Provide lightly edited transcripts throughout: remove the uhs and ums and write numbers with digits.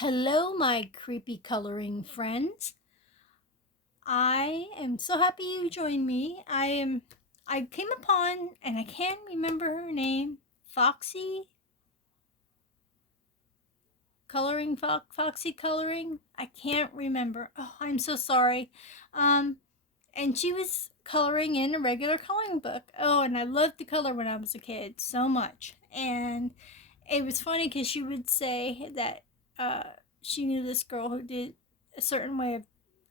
Hello, my creepy coloring friends. I am so happy you joined me. I came upon, and I can't remember her name, Foxy Coloring, Foxy Coloring. I can't remember. Oh, I'm so sorry. Um, and she was coloring in a regular coloring book. Oh, and I loved to color when I was a kid so much. And it was funny because she would say that she knew this girl who did a certain way of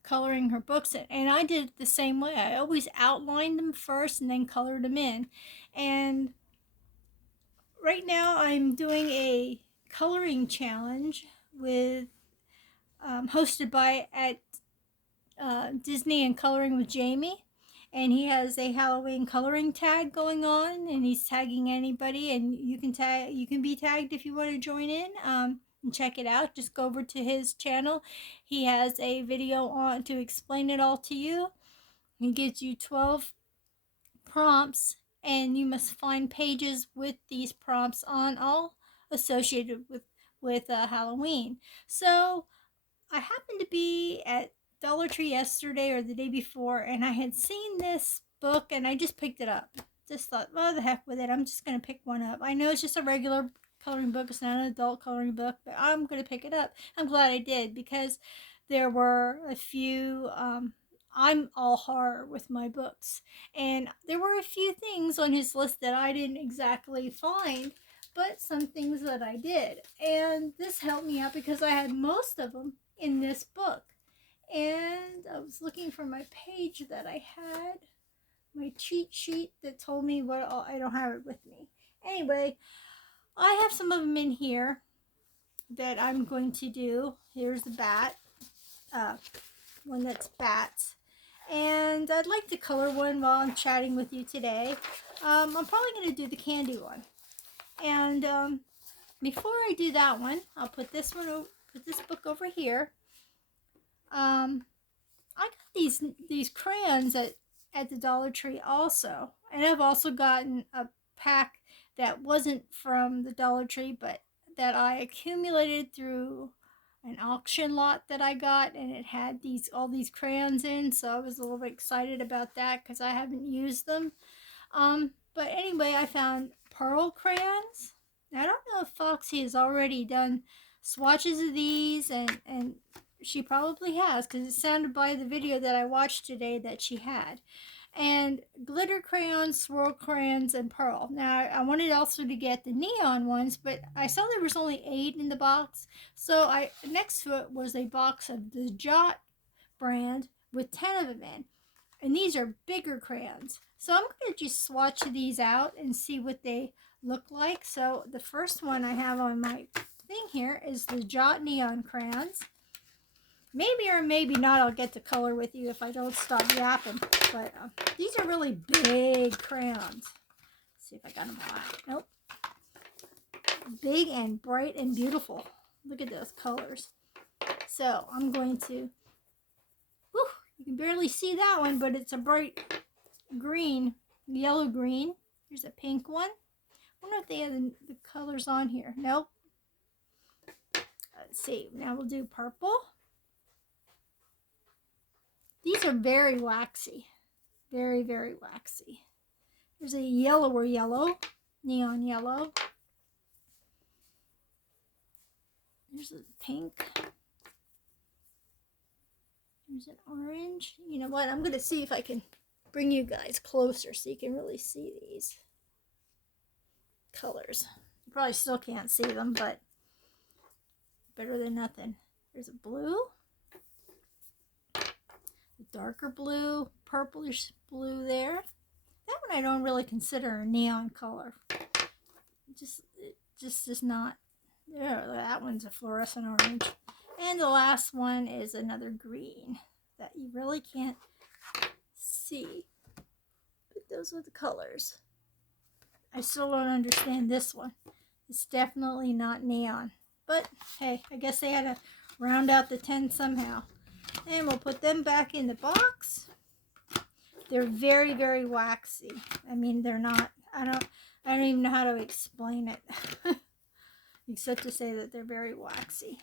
coloring her books, and I did it the same way. I always outlined them first and then colored them in. And right now I'm doing a coloring challenge with hosted by at Disney and Coloring with Jamie. And he has a Halloween coloring tag going on, and he's tagging anybody, and you can be tagged if you want to join in. And check it out. Just go over to his channel. He has a video on to explain it all to you. He gives you 12 prompts, and you must find pages with these prompts on, all associated with Halloween. So I happened to be at Dollar Tree yesterday or the day before, and I had seen this book, and I just picked it up. Just thought, well, the heck with it. I'm just going to pick one up. I know it's just a regular coloring book. It's not an adult coloring book, but I'm going to pick it up. I'm glad I did because there were a few. I'm all horror with my books, and there were a few things on his list that I didn't exactly find, but some things that I did. And this helped me out because I had most of them in this book. And I was looking for my page that I had, my cheat sheet that told me what all, I don't have it with me. Anyway, I have some of them in here that I'm going to do. Here's the bat, one that's bats. And I'd like to color one while I'm chatting with you today. I'm probably going to do the candy one. And before I do that one, I'll put this book over here. I got these crayons at the Dollar Tree also, and I've also gotten a pack that wasn't from the Dollar Tree, but that I accumulated through an auction lot that I got, and it had all these crayons in, so I was a little bit excited about that because I haven't used them. But anyway, I found pearl crayons. Now, I don't know if Foxy has already done swatches of these, and she probably has because it sounded by the video that I watched today that she had. And glitter crayons, swirl crayons, and pearl. Now, I wanted also to get the neon ones, but I saw there was only 8 in the box. So next to it was a box of the Jot brand with 10 of them in. And these are bigger crayons. So I'm going to just swatch these out and see what they look like. So the first one I have on my thing here is the Jot Neon crayons. Maybe or maybe not I'll get to color with you if I don't stop yapping. But these are really big crayons. Let's see if I got them all out. Nope. Big and bright and beautiful. Look at those colors. So I'm going to... Whew, you can barely see that one, but it's a bright green, yellow green. Here's a pink one. I wonder if they have the colors on here. Nope. Let's see. Now we'll do purple. These are very waxy. Very, very waxy. There's a yellower yellow. Neon yellow. There's a pink. There's an orange. You know what? I'm going to see if I can bring you guys closer so you can really see these colors. You probably still can't see them, but better than nothing. There's a blue. Darker blue, purplish blue there. That one I don't really consider a neon color. It just is not. There, that one's a fluorescent orange. And the last one is another green that you really can't see. But those are the colors. I still don't understand this one. It's definitely not neon. But hey, I guess they had to round out the 10 somehow. And we'll put them back in the box. They're very, very waxy. I mean, they're not, I don't even know how to explain it. Except to say that they're very waxy.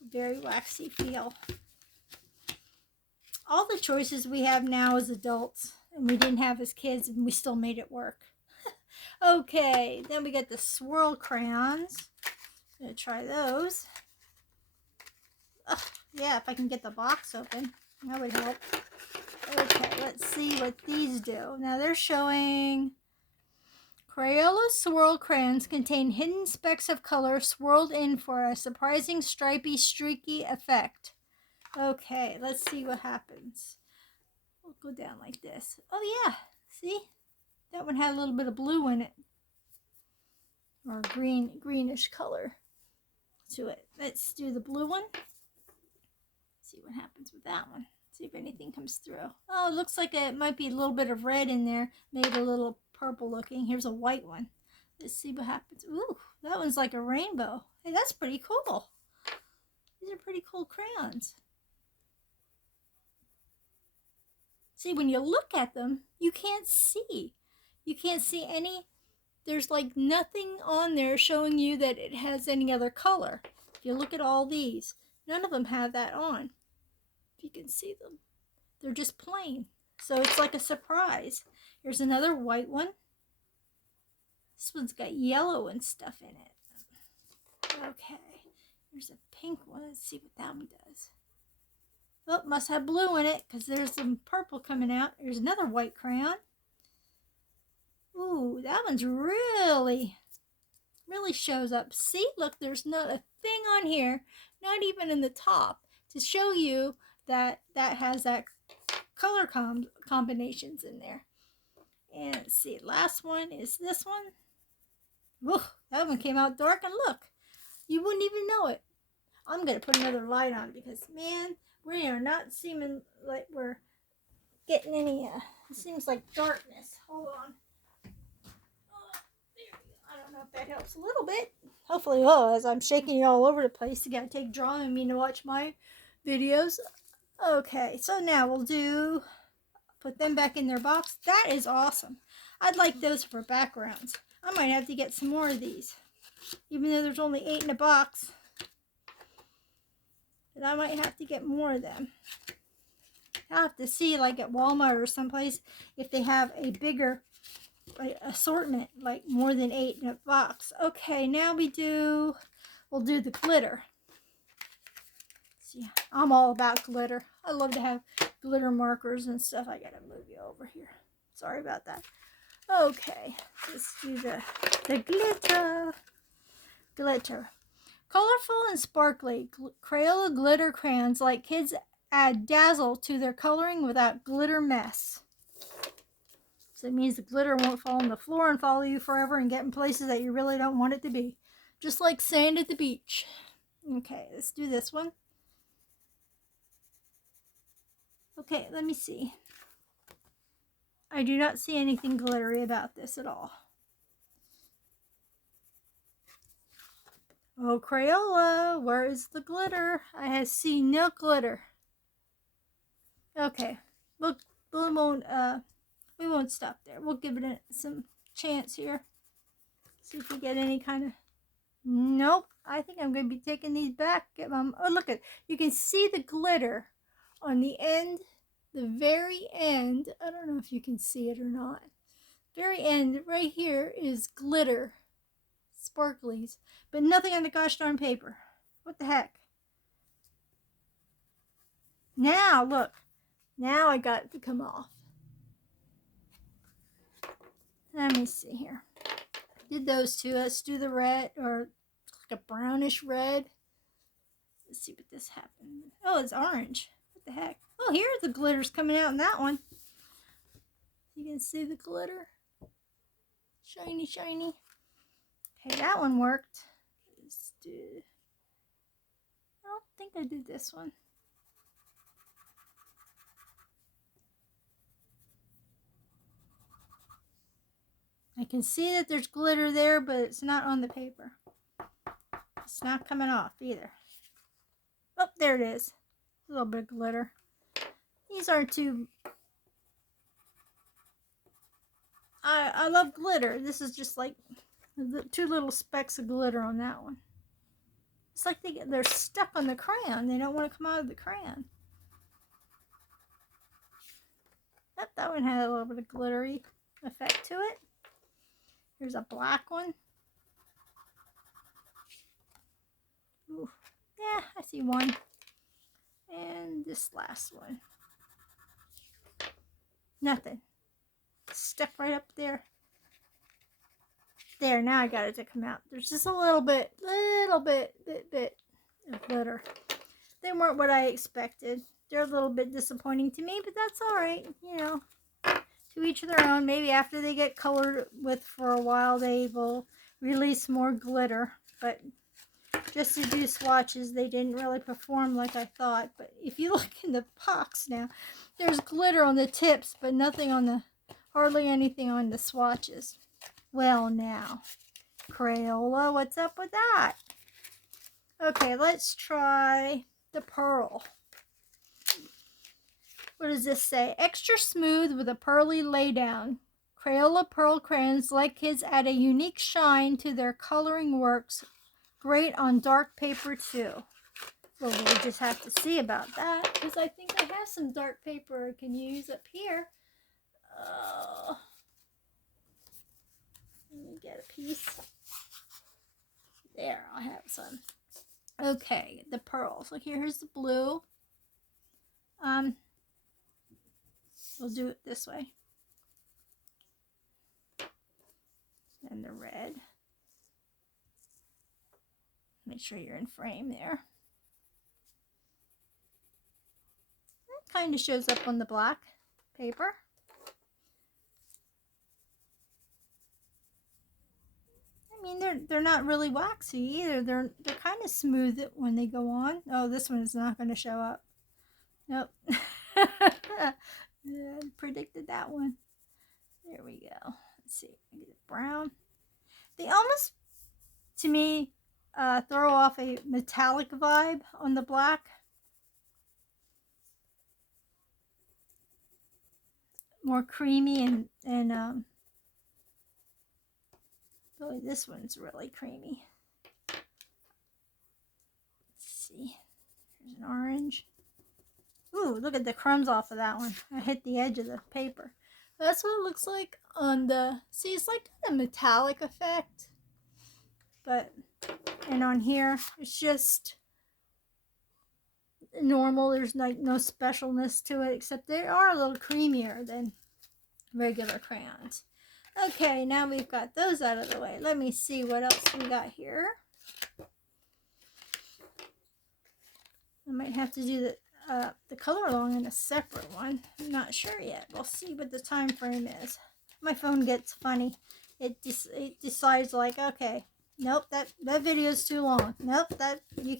Very waxy feel. All the choices we have now as adults, and we didn't have as kids, and we still made it work. Okay, then we got the swirl crayons. I'm gonna try those. Ugh, yeah, if I can get the box open, that would help. Okay, let's see what these do. Now they're showing Crayola swirl crayons contain hidden specks of color swirled in for a surprising stripy, streaky effect. Okay, let's see what happens. We'll go down like this. Oh yeah, see? That one had a little bit of blue in it. Or greenish color to it. Let's do the blue one. See what happens with that one. See if anything comes through. Oh, it looks like it might be a little bit of red in there. Maybe a little purple looking. Here's a white one. Let's see what happens. Ooh, that one's like a rainbow. Hey, that's pretty cool. These are pretty cool crayons. See, when you look at them, you can't see. You can't see any. There's like nothing on there showing you that it has any other color. If you look at all these, none of them have that on. If you can see them, they're just plain. So it's like a surprise. Here's another white one. This one's got yellow and stuff in it. Okay, here's a pink one. Let's see what that one does. Oh, must have blue in it because there's some purple coming out. Here's another white crayon. Ooh, that one's really shows up. See, look, there's not a thing on here, not even in the top, to show you that has that color combinations in there. And let's see, last one is this one. Whoa, that one came out dark, and look, you wouldn't even know it. I'm going to put another light on because, man, we are not seeming like we're getting any, it seems like darkness. Hold on. I don't know if that helps a little bit. Hopefully, as I'm shaking it all over the place, you gotta take Drawing to watch my videos. Okay, so now we'll put them back in their box. That is awesome. I'd like those for backgrounds. I might have to get some more of these, even though there's only 8 in a box. But I might have to get more of them. I'll have to see, like at Walmart or someplace, if they have a bigger assortment, like more than 8 in a box. Okay, now we'll do the glitter. See, I'm all about glitter. I love to have glitter markers and stuff. I gotta move you over here. Sorry about that. Okay, let's do the glitter. Colorful and sparkly Crayola glitter crayons like kids add dazzle to their coloring without glitter mess. So it means the glitter won't fall on the floor and follow you forever and get in places that you really don't want it to be. Just like sand at the beach. Okay, let's do this one. Okay, let me see. I do not see anything glittery about this at all. Oh, Crayola, where is the glitter? I have seen no glitter. Okay, look, we won't stop there. We'll give it some chance here. See if we get any kind of... Nope. I think I'm going to be taking these back. Oh, look at... You can see the glitter on the end, the very end. I don't know if you can see it or not. Very end, right here, is glitter. Sparklies. But nothing on the gosh darn paper. What the heck? Now, look. Now I got it to come off. Let me see here. Did those two. Let's do the red, or like a brownish red. Let's see what this happened. Oh, it's orange. What the heck? Oh, here the glitter's coming out in that one. You can see the glitter. Shiny, shiny. Okay, that one worked. Let's do... I don't think I did this one. I can see that there's glitter there, but it's not on the paper. It's not coming off either. Oh, there it is. A little bit of glitter. These aren't too... I love glitter. This is just like 2 little specks of glitter on that one. It's like they're stuck on the crayon. They don't want to come out of the crayon. That one had a little bit of glittery effect to it. Here's a black one. Ooh. Yeah, I see one. And this last one. Nothing. Stuck right up there. There, now I got it to come out. There's just a little bit of glitter. They weren't what I expected. They're a little bit disappointing to me, but that's all right. You know, to each their own. Maybe after they get colored with for a while, they will release more glitter. But just to do swatches, they didn't really perform like I thought. But if you look in the box now, there's glitter on the tips, but nothing on the, hardly anything on the swatches. Well now, Crayola, what's up with that? Okay, let's try the pearl. What does this say? Extra smooth with a pearly laydown. Crayola pearl crayons let kids add a unique shine to their coloring works. Great on dark paper too. Well, we'll just have to see about that, because I think I have some dark paper I can use up here. Let me get a piece. There, I'll have some. Okay, the pearls. Look, here's the blue. We'll do it this way. And the red. Make sure you're in frame there. That kind of shows up on the black paper. I mean, they're not really waxy either. They're kind of smooth when they go on. Oh, this one is not going to show up. Nope. Yeah, I predicted that one. There we go. Let's see. Brown. They almost, to me, throw off a metallic vibe on the black. More creamy and oh, this one's really creamy. Let's see. There's an orange. Ooh, look at the crumbs off of that one. I hit the edge of the paper. That's what it looks like on the... See, it's like a metallic effect. But, and on here, it's just normal. There's like no specialness to it, except they are a little creamier than regular crayons. Okay, now we've got those out of the way. Let me see what else we got here. I might have to do the color along in a separate one. I'm not sure yet. We'll see what the time frame is. My phone gets funny. It decides like, okay, nope, that video is too long. Nope, that you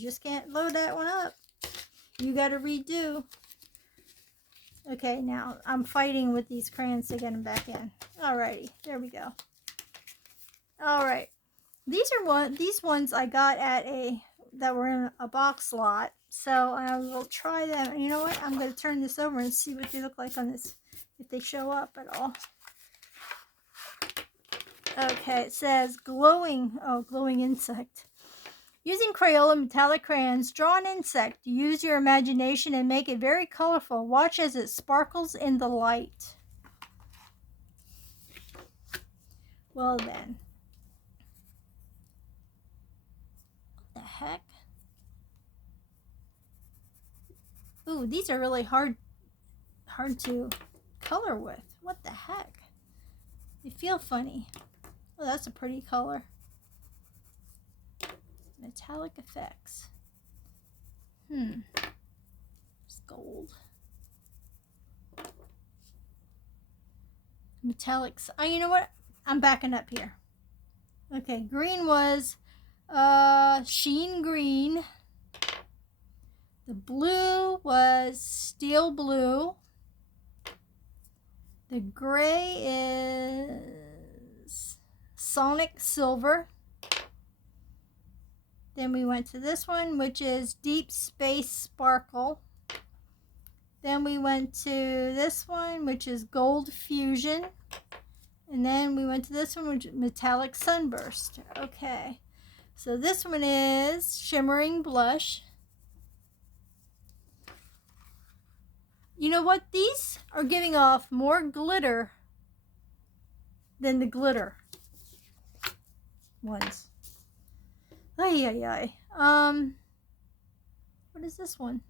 just can't load that one up. You got to redo. Okay, now I'm fighting with these crayons to get them back in. Alrighty, there we go. Alright, these ones I got at that were in a box lot. So I will try them. You know what? I'm going to turn this over and see what they look like on this, if they show up at all. Okay, it says glowing insect. Using Crayola metallic crayons, draw an insect. Use your imagination and make it very colorful. Watch as it sparkles in the light. Well then. What the heck? Ooh, these are really hard to color with. What the heck? They feel funny. Oh, that's a pretty color. Metallic effects. It's gold. Metallics. Oh, you know what? I'm backing up here. Okay, green was sheen green. The blue was steel blue. The gray is sonic silver. Then we went to this one, which is deep space sparkle. Then we went to this one, which is gold fusion. And then we went to this one, which is metallic sunburst. Okay. So this one is Shimmering Blush. You know what? These are giving off more glitter than the glitter ones. Ay, ay, ay. What is this one?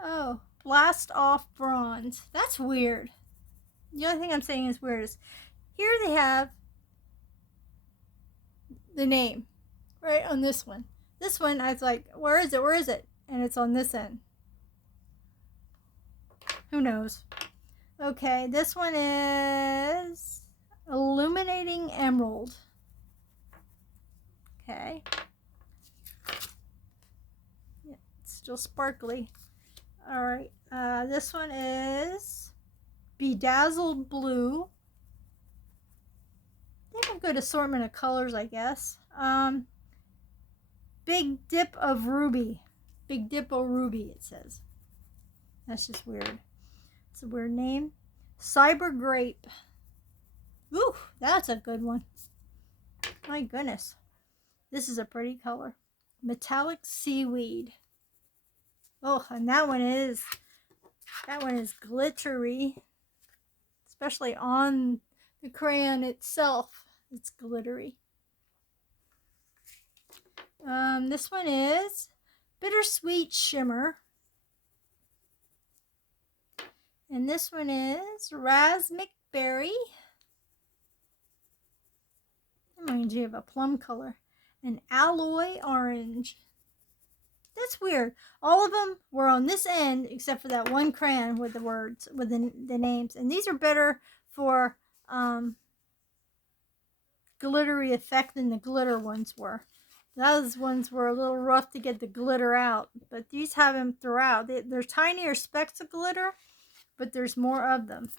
Oh, Blast Off Bronze. That's weird. The only thing I'm saying is weird is here they have the name right on this one. This one, I was like, where is it? Where is it? And it's on this end. Who knows? Okay, this one is Illuminating Emerald. Okay. Yeah, it's still sparkly. Alright, this one is Bedazzled Blue. They have a good assortment of colors, I guess. Big Dip of Ruby. Big Dip of Ruby, it says. That's just weird. It's a weird name. Cyber Grape. Ooh, that's a good one. My goodness. This is a pretty color. Metallic Seaweed. Oh, and that one is glittery. Especially on the crayon itself. It's glittery. This one is Bittersweet Shimmer. And this one is Raspberry Berry. Reminds you of a plum color. And Alloy Orange. That's weird. All of them were on this end except for that one crayon with the words, with the names. And these are better for glittery effect than the glitter ones were. Those ones were a little rough to get the glitter out. But these have them throughout. They're tinier specks of glitter, but there's more of them.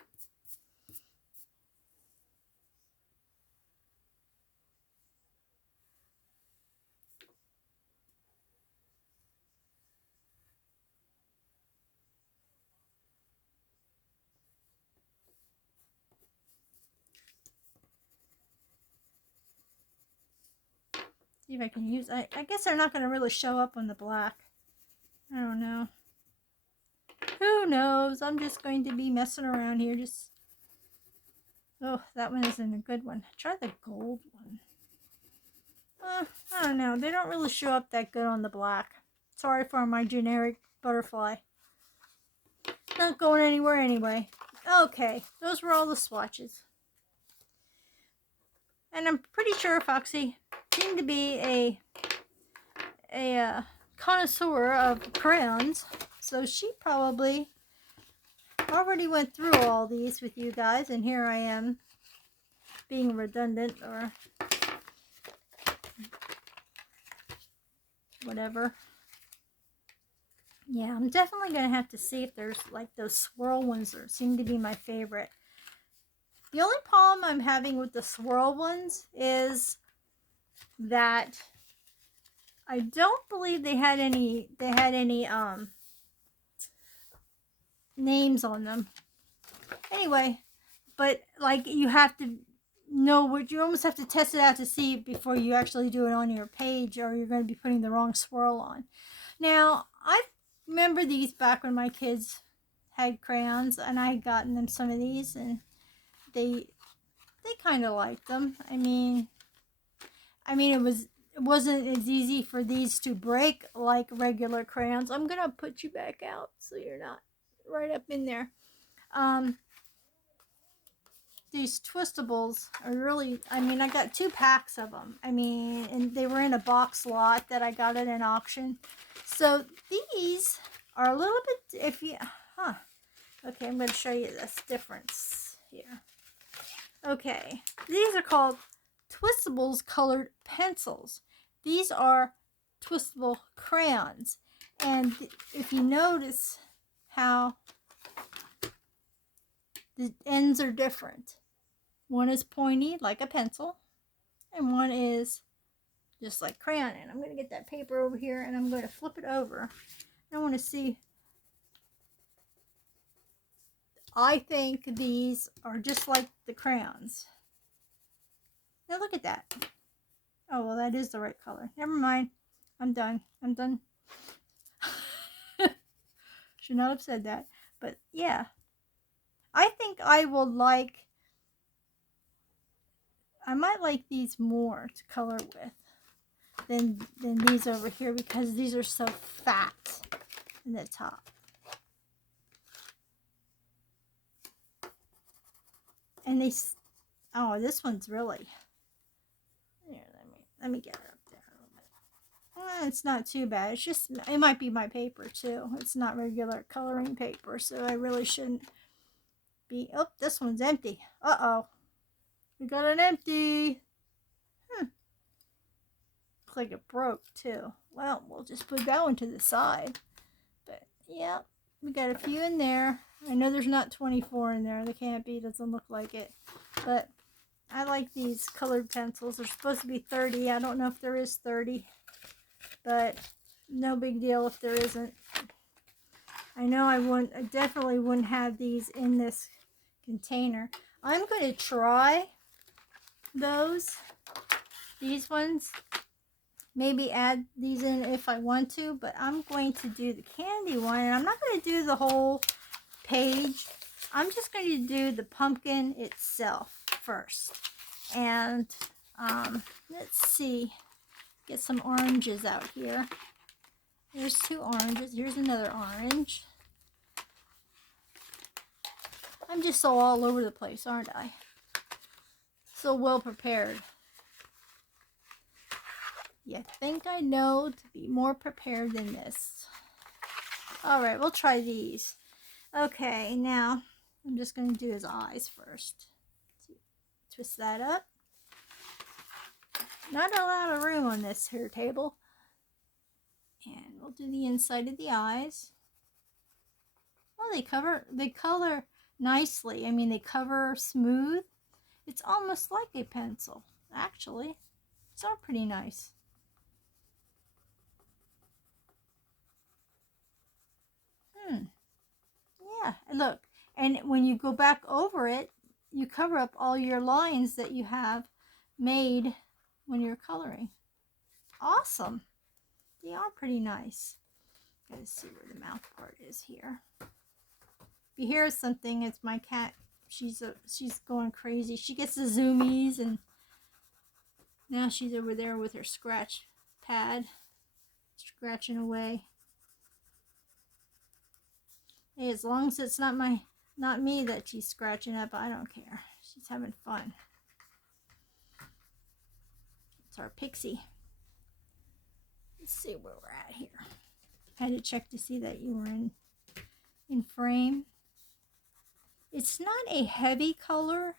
See if I can use. I guess they're not going to really show up on the black. I don't know. Who knows? I'm just going to be messing around here. Just. Oh, that one isn't a good one. Try the gold one. I don't know. They don't really show up that good on the black. Sorry for my generic butterfly. Not going anywhere anyway. Okay, those were all the swatches. And I'm pretty sure Foxy seemed to be a connoisseur of crayons. So she probably already went through all these with you guys. And here I am being redundant or whatever. Yeah, I'm definitely going to have to see if there's like those swirl ones that seem to be my favorite. The only problem I'm having with the swirl ones is that I don't believe they had any names on them. Anyway, but like you have to know what you almost have to test it out to see before you actually do it on your page, or you're going to be putting the wrong swirl on. Now, I remember these back when my kids had crayons, and I had gotten them some of these, and they kind of liked them. I mean it wasn't as easy for these to break like regular crayons. I'm gonna put you back out so you're not right up in there. These twistables are really, I got 2 packs of them. And they were in a box lot that I got at an auction. So these are a little bit iffy. Okay, I'm going to show you this difference here. Okay, these are called Twistables Colored Pencils. These are twistable crayons. And if you notice how the ends are different. One is pointy like a pencil, and one is just like crayon. And I'm going to get that paper over here, and I'm going to flip it over. I want to see. I think these are just like the crayons. Now look at that. Oh, well, that is the right color. Never mind. I'm done. I'm done. Should not have said that. But yeah, I think I might like these more to color with than these over here because these are so fat in the top. And oh, this one's really, here, let me get it up there a little bit. It's not too bad. It's just, it might be my paper too. It's not regular coloring paper, so I really shouldn't be, oh, this one's empty. Uh-oh. We got an empty. Looks like it broke too. Well, we'll just put that one to the side. But yeah, we got a few in there. I know there's not 24 in there. There can't be. It doesn't look like it. But I like these colored pencils. There's supposed to be 30. I don't know if there is 30. But no big deal if there isn't. I know I definitely wouldn't have these in this container. I'm going to try these ones. Maybe add these in if I want to, but I'm going to do the candy one, and I'm not going to do the whole page. I'm just going to do the pumpkin itself first. And let's see, get some oranges out here. There's 2 oranges. Here's another orange. I'm just so all over the place, aren't I? So well prepared. You think I know to be more prepared than this. Alright, we'll try these. Okay, now I'm just going to do his eyes first. Twist that up. Not a lot of room on this here table. And we'll do the inside of the eyes. Well, they color nicely. I mean, they cover smooth. It's almost like a pencil, actually. It's all pretty nice. Yeah, look. And when you go back over it, you cover up all your lines that you have made when you're coloring. Awesome. They are pretty nice. Gotta see where the mouth part is here. If you hear something, it's my cat. She's going crazy. She gets the zoomies, and now she's over there with her scratch pad, scratching away. Hey, as long as it's not me that she's scratching up, I don't care. She's having fun. It's our pixie. Let's see where we're at here. I had to check to see that you were in frame. It's not a heavy color,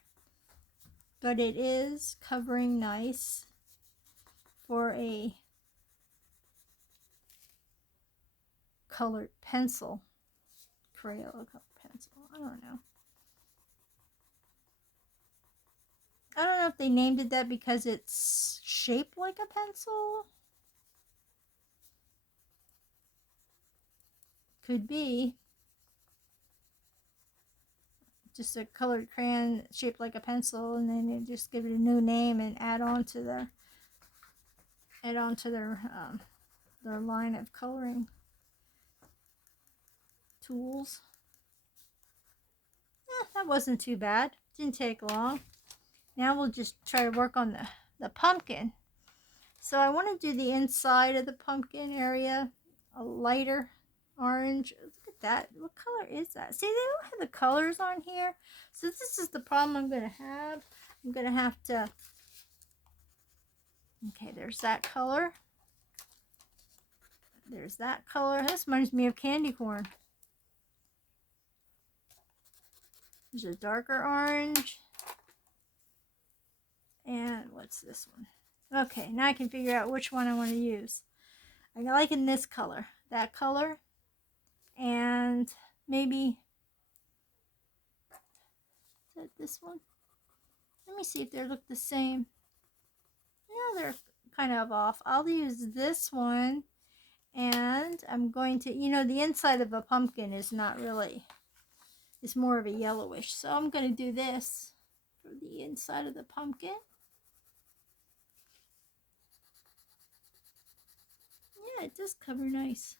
but it is covering nice for a colored pencil. Crayon pencil. I don't know. I don't know if they named it that because it's shaped like a pencil. Could be. Just a colored crayon shaped like a pencil, and then they just give it a new name and add on to their line of coloring tools. That wasn't too bad. Didn't take long. Now we'll just try to work on the pumpkin. So I want to do the inside of the pumpkin area, a lighter orange. Look at that. What color is that? See, they don't have the colors on here. So this is the problem I'm going to have. I'm going to have to... Okay, there's that color. There's that color. This reminds me of candy corn. There's a darker orange. And what's this one? Okay, now I can figure out which one I want to use. I like in this color. That color. And maybe... Is that this one? Let me see if they look the same. Yeah, they're kind of off. I'll use this one. And I'm going to... You know, the inside of a pumpkin is not really... It's more of a yellowish. So I'm going to do this for the inside of the pumpkin. Yeah, it does cover nice.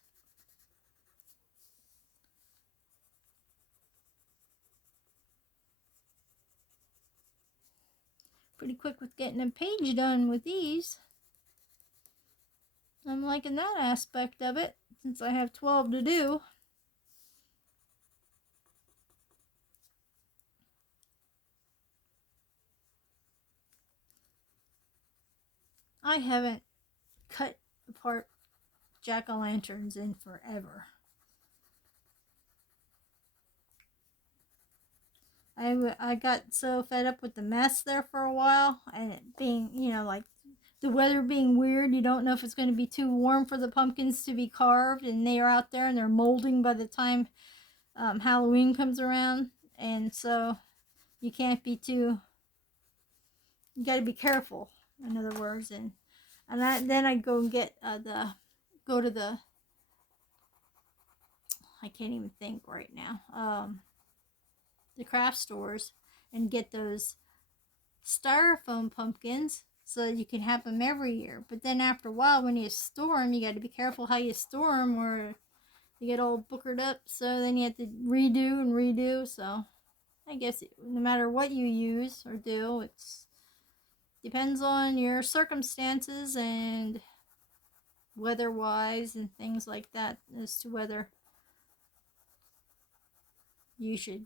Pretty quick with getting a page done with these. I'm liking that aspect of it, since I have 12 to do. I haven't cut apart jack-o'-lanterns in forever. I got so fed up with the mess there for a while, and it being, like the weather being weird. You don't know if it's going to be too warm for the pumpkins to be carved, and they are out there and they're molding by the time Halloween comes around. And so you can't be too, you got to be careful, in other words. Then I'd go and get go to the, I can't even think right now, the craft stores, and get those styrofoam pumpkins so that you can have them every year. But then after a while, when you store them, you got to be careful how you store them, or you get all bookered up. So then you have to redo and redo. So I guess no matter what you use or do, it's depends on your circumstances and weather-wise and things like that as to whether you should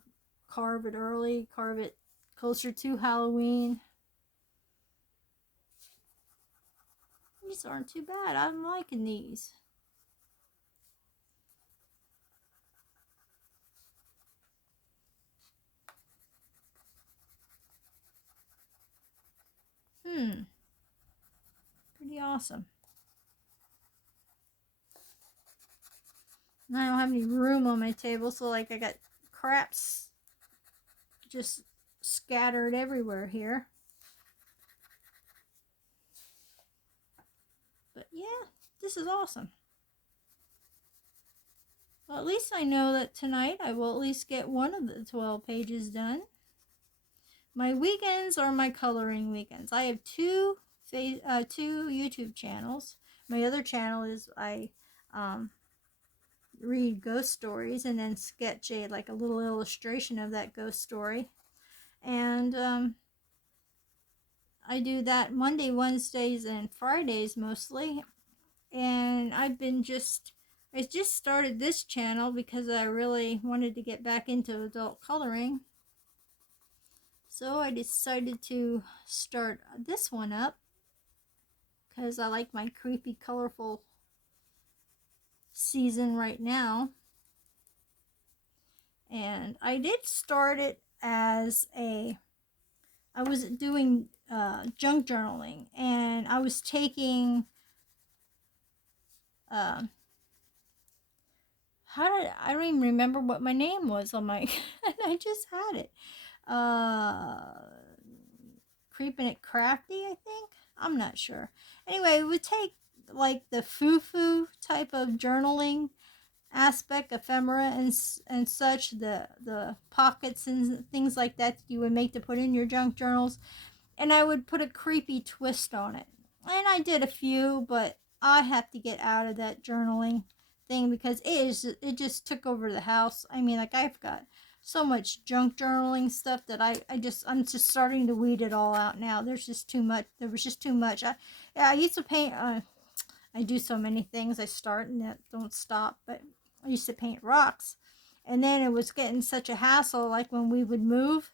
carve it early, carve it closer to Halloween. These aren't too bad. I'm liking these. Pretty awesome. And I don't have any room on my table, so like I got craps just scattered everywhere here. But yeah, this is awesome. Well, at least I know that tonight I will at least get one of the 12 pages done. My weekends are my coloring weekends. I have two YouTube channels. My other channel is I read ghost stories and then sketch a little illustration of that ghost story. And I do that Monday, Wednesdays, and Fridays mostly. And I just started this channel because I really wanted to get back into adult coloring. So I decided to start this one up because I like my creepy, colorful season right now. And I did start it as I was doing junk journaling, and I was taking I don't even remember what my name was on my and I just had it. Creeping It Crafty, I think. I'm not sure. Anyway, we would take like the foo-foo type of journaling aspect, ephemera and such, the pockets and things like that you would make to put in your junk journals, and I would put a creepy twist on it. And I did a few, but I have to get out of that journaling thing because it just took over the house. I mean, like, I've got so much junk journaling stuff that I'm just starting to weed it all out now. There's just too much. There was just too much. I used to paint. I do so many things. I start and that don't stop. But I used to paint rocks, and then it was getting such a hassle. Like when we would move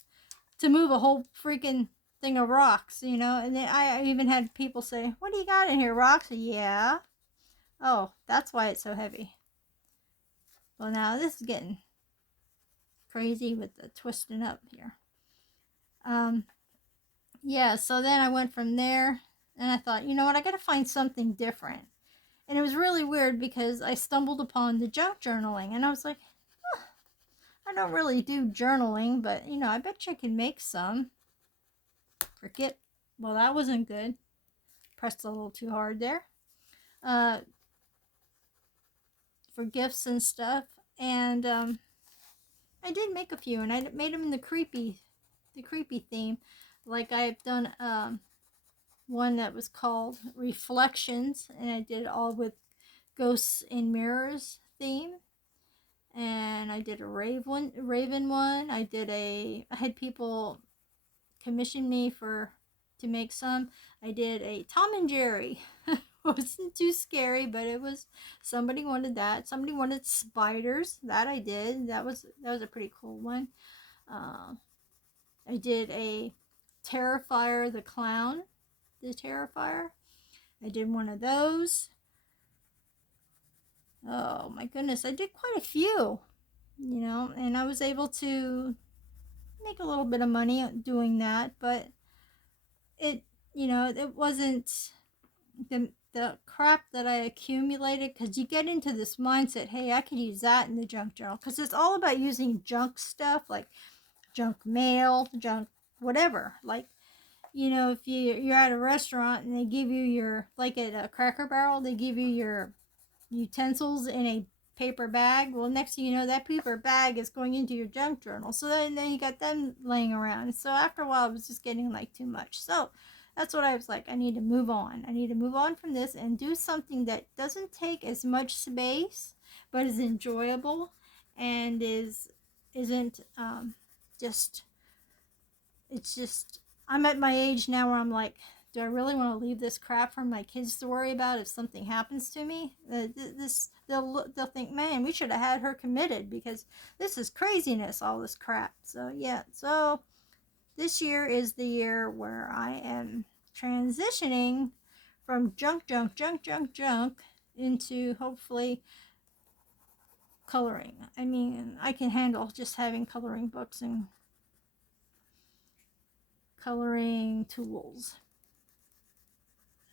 a whole freaking thing of rocks, And then I even had people say, "What do you got in here, rocks?" Yeah. Oh, that's why it's so heavy. Well, now this is getting crazy with the twisting up here. Yeah, so then I went from there, and I thought, you know what, I gotta find something different. And it was really weird because I stumbled upon the junk journaling, and I was like, I don't really do journaling, but I bet you I can make some. Cricket. Well, that wasn't good. Pressed a little too hard there. For gifts and stuff, and I did make a few, and I made them in the creepy theme. Like I've done one that was called Reflections, and I did it all with ghosts and mirrors theme, and I did a Raven one. I had people commission me to make some. I did a Tom and Jerry. It wasn't too scary, but it was, somebody wanted that. Somebody wanted spiders. That I did. That was a pretty cool one. I did a Terrifier the clown. The Terrifier. I did one of those. Oh my goodness, I did quite a few, and I was able to make a little bit of money doing that, but it, it wasn't the crap that I accumulated, because you get into this mindset, hey, I could use that in the junk journal, because it's all about using junk stuff, like junk mail, junk whatever. Like, if you're at a restaurant and they give you your, like at a Cracker Barrel, they give you your utensils in a paper bag. Well, next thing you know, that paper bag is going into your junk journal. So then you got them laying around. So after a while, it was just getting like too much. So that's what I was like, I need to move on. I need to move on from this and do something that doesn't take as much space, but is enjoyable and isn't just, it's just, I'm at my age now where I'm like, do I really want to leave this crap for my kids to worry about if something happens to me? They'll think, man, we should have had her committed, because this is craziness, all this crap. So yeah, so this year is the year where I am transitioning from junk into hopefully coloring. I mean, I can handle just having coloring books and coloring tools.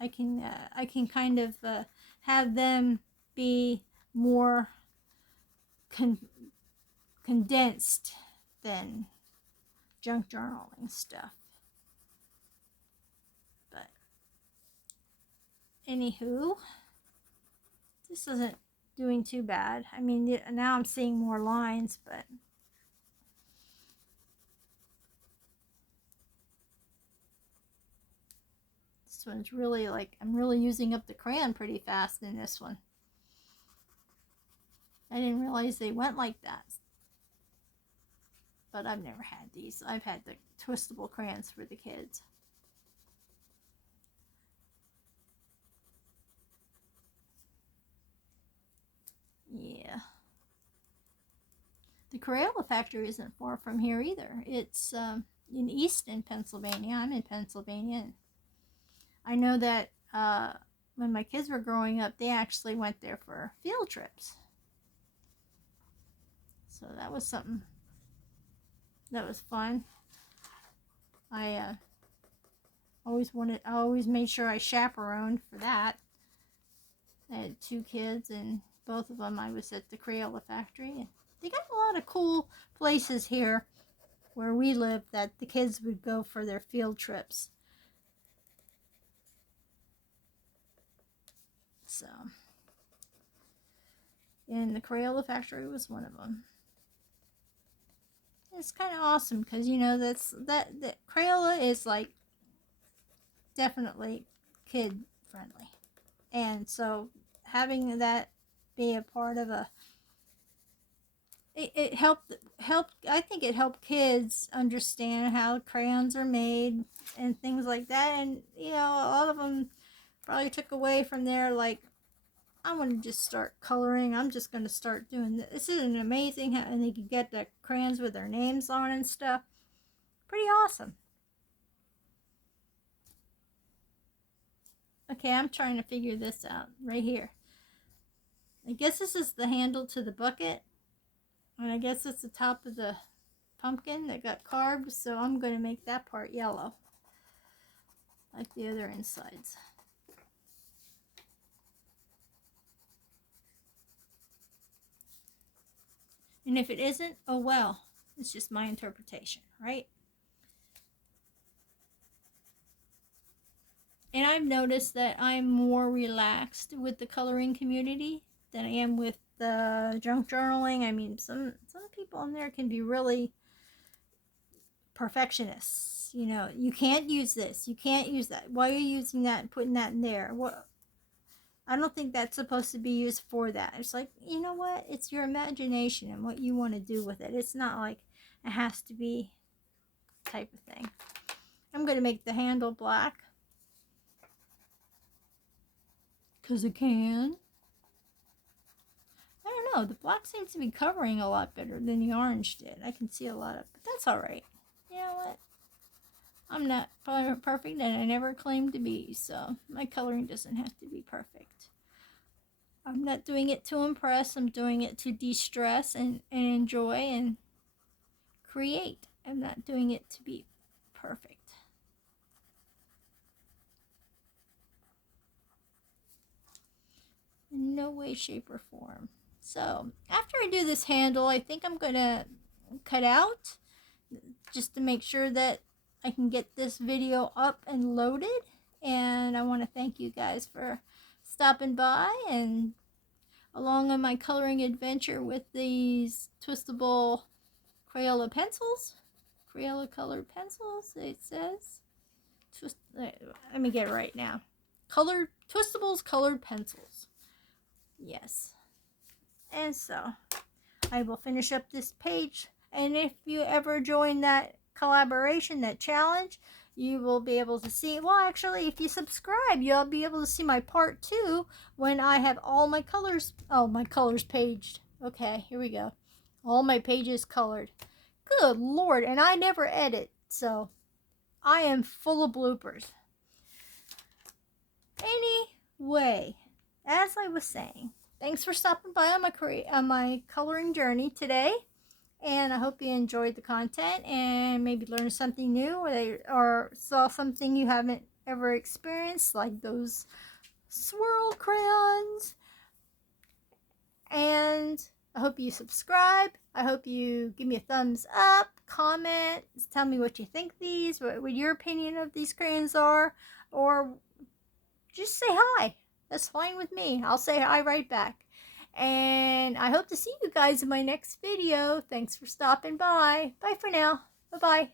I can kind of have them be more condensed than junk journaling stuff. But anywho, this isn't doing too bad. I mean, now I'm seeing more lines, but this one's really like, I'm really using up the crayon pretty fast in this one. I didn't realize they went like that. But I've never had these. I've had the twistable crayons for the kids. Yeah. The Crayola factory isn't far from here either. It's in Easton, Pennsylvania. I'm in Pennsylvania. I know that when my kids were growing up, they actually went there for field trips. So that was something that was fun. I always made sure I chaperoned for that. I had 2 kids, and both of them I was at the Crayola factory. And they got a lot of cool places here where we live that the kids would go for their field trips. So, and the Crayola factory was one of them. It's kind of awesome because that Crayola is like definitely kid friendly, and so having that be a part of it helped. I think it helped kids understand how crayons are made and things like that, and a lot of them probably took away from there like, I want to just start coloring. I'm just going to start doing this. This isn't amazing how, and they could get the crayons with their names on and stuff. Pretty awesome. Okay, I'm trying to figure this out right here. I guess this is the handle to the bucket, and I guess it's the top of the pumpkin that got carved, so I'm going to make that part yellow like the other insides. And if it isn't, oh well, it's just my interpretation, right? And I've noticed that I'm more relaxed with the coloring community than I am with the junk journaling. I mean, some people in there can be really perfectionists. You can't use this, you can't use that. Why are you using that and putting that in there? What? I don't think that's supposed to be used for that. It's like, you know what? It's your imagination and what you want to do with it. It's not like it has to be type of thing. I'm going to make the handle black because I can. I don't know. The black seems to be covering a lot better than the orange did. I can see a lot of, but that's all right. You know what? I'm not perfect, and I never claimed to be, so my coloring doesn't have to be perfect. I'm not doing it to impress. I'm doing it to de-stress and enjoy and create. I'm not doing it to be perfect. In no way, shape, or form. So after I do this handle, I think I'm going to cut out just to make sure that I can get this video up and loaded. And I want to thank you guys for stopping by and along on my coloring adventure with these twistable Crayola pencils. Crayola colored pencils, it says. Let me get it right now. Colored twistables, colored pencils. Yes. And so I will finish up this page. And if you ever join that collaboration, that challenge, you will be able to see, well, actually, if you subscribe, you'll be able to see my part 2 when I have all my colors, my colors paged. Okay, here we go. All my pages colored. Good Lord, and I never edit, so I am full of bloopers. Anyway, as I was saying, thanks for stopping by on my coloring journey today. And I hope you enjoyed the content and maybe learned something new or saw something you haven't ever experienced, like those swirl crayons. And I hope you subscribe. I hope you give me a thumbs up, comment, tell me what you think what your opinion of these crayons are, or just say hi. That's fine with me. I'll say hi right back. And I hope to see you guys in my next video. Thanks for stopping by. Bye for now. Bye-bye.